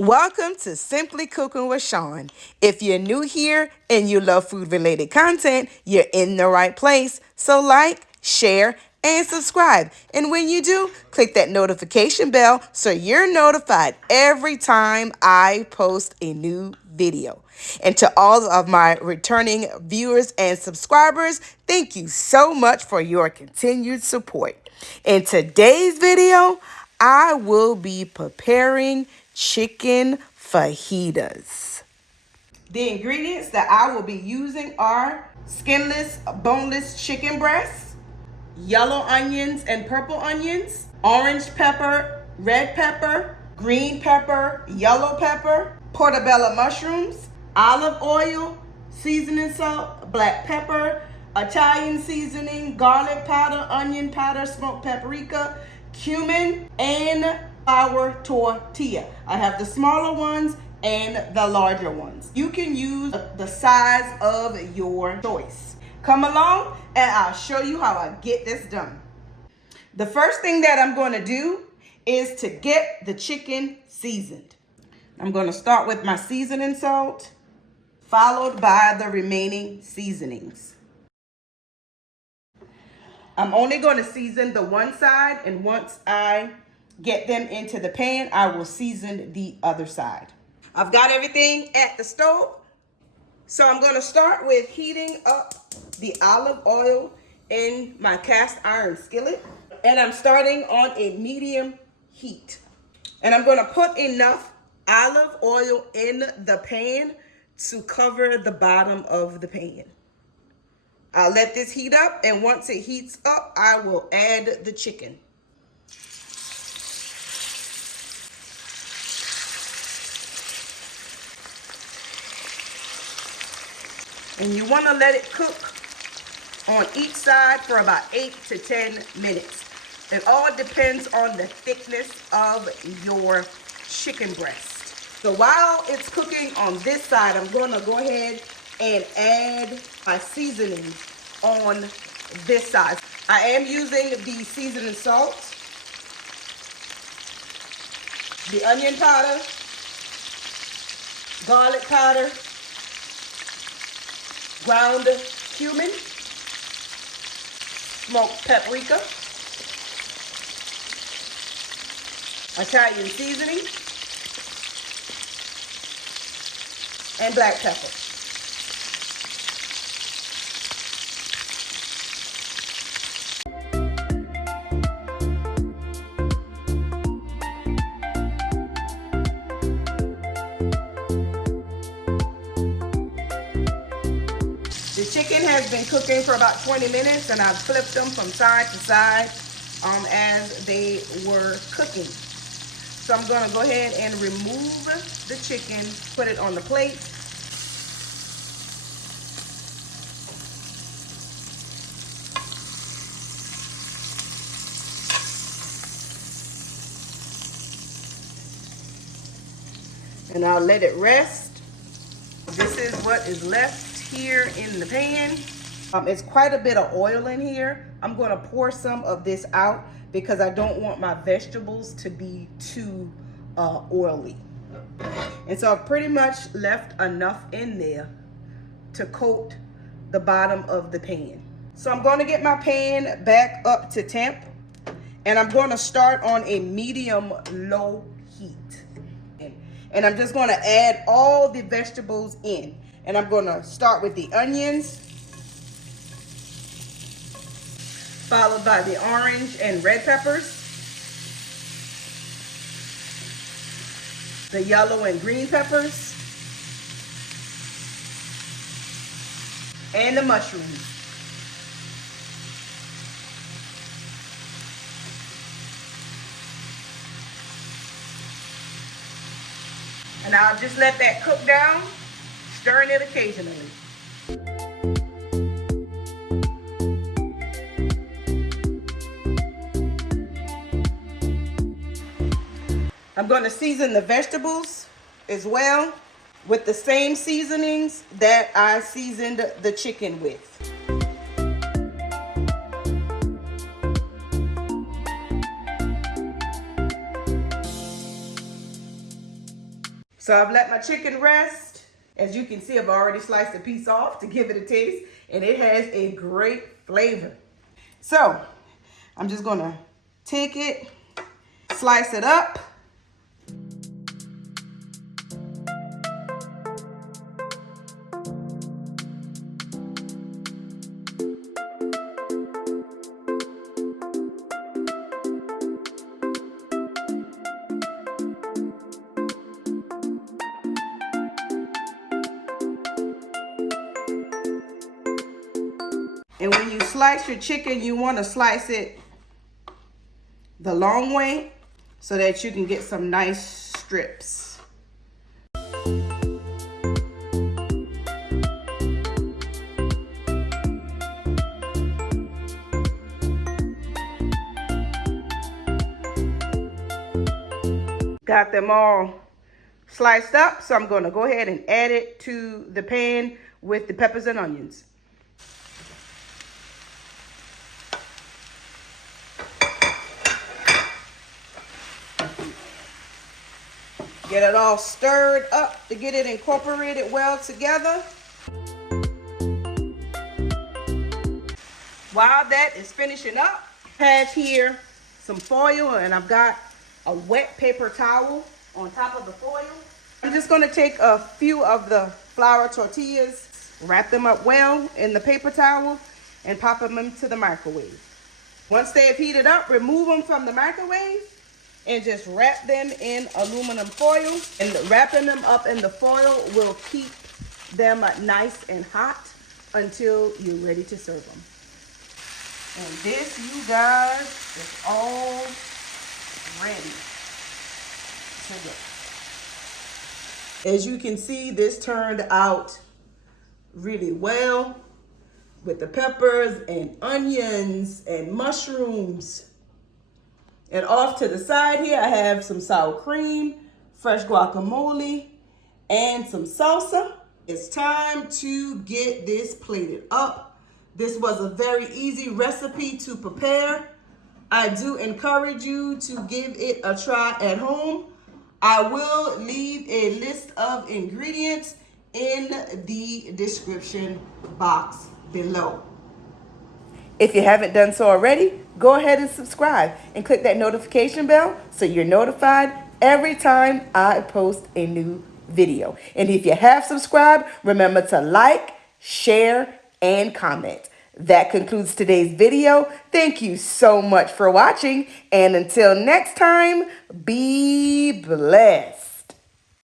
Welcome to Simply Cooking with Shawn. If you're new here and you love food-related content, you're in the right place. So like, share, and subscribe. And when you do, click that notification bell so you're notified every time I post a new video. And to all of my returning viewers and subscribers, thank you so much for your continued support. In today's video, I will be preparing chicken fajitas. The ingredients that I will be using are skinless, boneless chicken breasts, yellow onions and purple onions, orange pepper, red pepper, green pepper, yellow pepper, portobello mushrooms, olive oil, seasoning salt, black pepper, Italian seasoning, garlic powder, onion powder, smoked paprika, cumin, and flour tortilla. I have the smaller ones and the larger ones. You can use the size of your choice. Come along and I'll show you how I get this done. The first thing that I'm going to do is to get the chicken seasoned. I'm going to start with my seasoning salt, followed by the remaining seasonings. I'm only going to season the one side, and once I get them into the pan, I will season the other side. I've got everything at the stove, so I'm going to start with heating up the olive oil in my cast iron skillet, and I'm starting on a medium heat. And I'm going to put enough olive oil in the pan to cover the bottom of the pan. I'll let this heat up, and once it heats up, I will add the chicken. And you want to let it cook on each side for about 8 to 10 minutes. It all depends on the thickness of your chicken breast. So while it's cooking on this side, I'm going to go ahead and add my seasonings on this side. I am using the seasoning salt, the onion powder, garlic powder, ground cumin, smoked paprika, Italian seasoning, and black pepper. The chicken has been cooking for about 20 minutes, and I've flipped them from side to side as they were cooking. So I'm going to go ahead and remove the chicken, put it on the plate. And I'll let it rest. This is what is left here in the pan. It's quite a bit of oil in here. I'm going to pour some of this out because I don't want my vegetables to be too oily. And so I've pretty much left enough in there to coat the bottom of the pan. So I'm going to get my pan back up to temp, and I'm going to start on a medium-low heat. And I'm just going to add all the vegetables in. And I'm going to start with the onions, followed by the orange and red peppers, the yellow and green peppers, and the mushrooms. And I'll just let that cook down, stirring it occasionally. I'm going to season the vegetables as well with the same seasonings that I seasoned the chicken with. So I've let my chicken rest. As you can see, I've already sliced a piece off to give it a taste, and it has a great flavor. So I'm just gonna take it, slice it up. And when you slice your chicken, you want to slice it the long way so that you can get some nice strips. Got them all sliced up, so I'm going to go ahead and add it to the pan with the peppers and onions. Get it all stirred up to get it incorporated well together. While that is finishing up, I have here some foil, and I've got a wet paper towel on top of the foil. I'm just going to take a few of the flour tortillas, wrap them up well in the paper towel, and pop them into the microwave. Once they have heated up, remove them from the microwave and just wrap them in aluminum foil. And wrapping them up in the foil will keep them nice and hot until you're ready to serve them. And this, you guys, is all ready to go. As you can see, this turned out really well with the peppers and onions and mushrooms. And off to the side here, I have some sour cream, fresh guacamole, and some salsa. It's time to get this plated up. This was a very easy recipe to prepare. I do encourage you to give it a try at home. I will leave a list of ingredients in the description box below. If you haven't done so already, go ahead and subscribe and click that notification bell so you're notified every time I post a new video. And if you have subscribed, remember to like, share, and comment. That concludes today's video. Thank you so much for watching. And until next time, be blessed.